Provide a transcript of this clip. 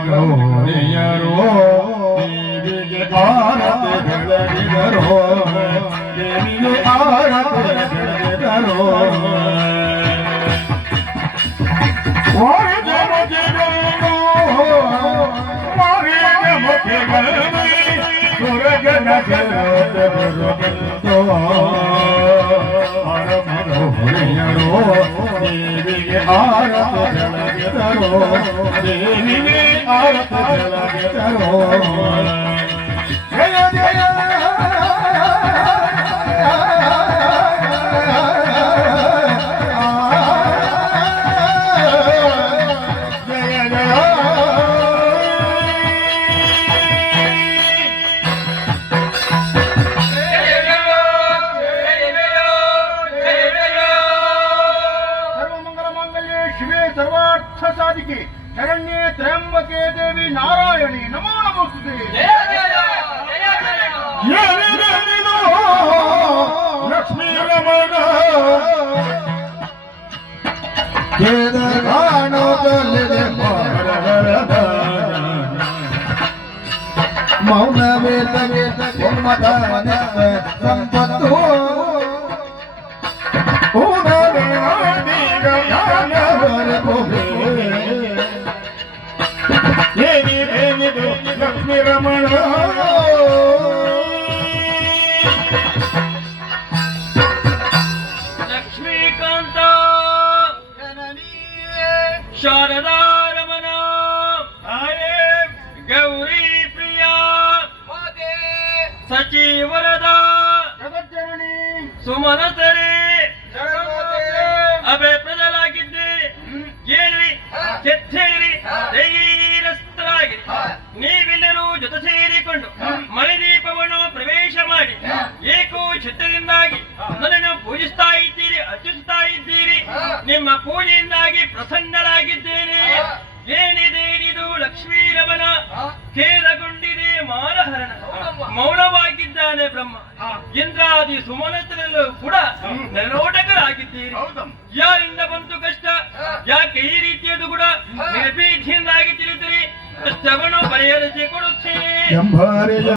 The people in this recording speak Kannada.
ಮಾರಮಗೌರಿಯರೋ ದೇವಿಗೆ ಆರತಿ ಬೆಳಗಿದರೋ ದೇವಿಗೆ ಆರತಿ ಬೆಳಗಿದರೋ ದೇವಿಗೆ ಆರತಿ ಬೆಳಗಿದರೋ ದೇವಿಗೆ ಆರತಿ ಬೆಳಗಿದರೋ ಜಯ ಜಯ साधिके शरण्ये त्र्यंबके देवी नारायणी नमो नमोस्तुते लक्ष्मी रमण मौन वेद संपत्तु लक्ष्मी रमण लक्ष्मीकांत शारदा रमण गौरी प्रिया सचिवरदा सुमनतरे अभे प्रजलागिद्ದೆ ಏನ್ರಿ ಕೆತ್ತೇರಿ ಧೈರ್ಯಸ್ಥರಾಗಿರಿ ನೀವೆಲ್ಲರೂ ಜೊತೆ ಸೇರಿಕೊಂಡು ಮಣಿದೀಪವನ್ನು ಪ್ರವೇಶ ಮಾಡಿ ಏಕೋ ಚಿತ್ತದಿಂದಾಗಿ ನನ್ನನ್ನು ಪೂಜಿಸ್ತಾ ಇದ್ದೀರಿ ಅರ್ಚಿಸ್ತಾ ಇದ್ದೀರಿ ನಿಮ್ಮ ಪೂಜೆಯಿಂದಾಗಿ ಪ್ರಸನ್ನರಾಗಿದ್ದೇನೆ ಏನಿದೇನಿದು ಲಕ್ಷ್ಮೀ ರಮಣ ಖೇದಗೊಂಡಿದೆ ಮಾನಹರಣ ಮೌನವಾಗಿದ್ದಾನೆ ಬ್ರಹ್ಮ ಇಂದ್ರಾದಿ ಸುಮನತರಲ್ಲೂ ಕೂಡ ನೆಲೋಟಕರಾಗಿದ್ದೀರಿ ಯಾರಿಂದ ಬಂತು ಕಷ್ಟ ಯಾಕೆ ಈ ರೀತಿಯದು ಕೂಡ ನಿರ್ಭೀತಿಯಿಂದಾಗಿ ತಿಳಿದಿರಿ ಕಷ್ಟವನ್ನು ಪರಿಹರಿಸಿ ಕೊಡುತ್ತೇನೆ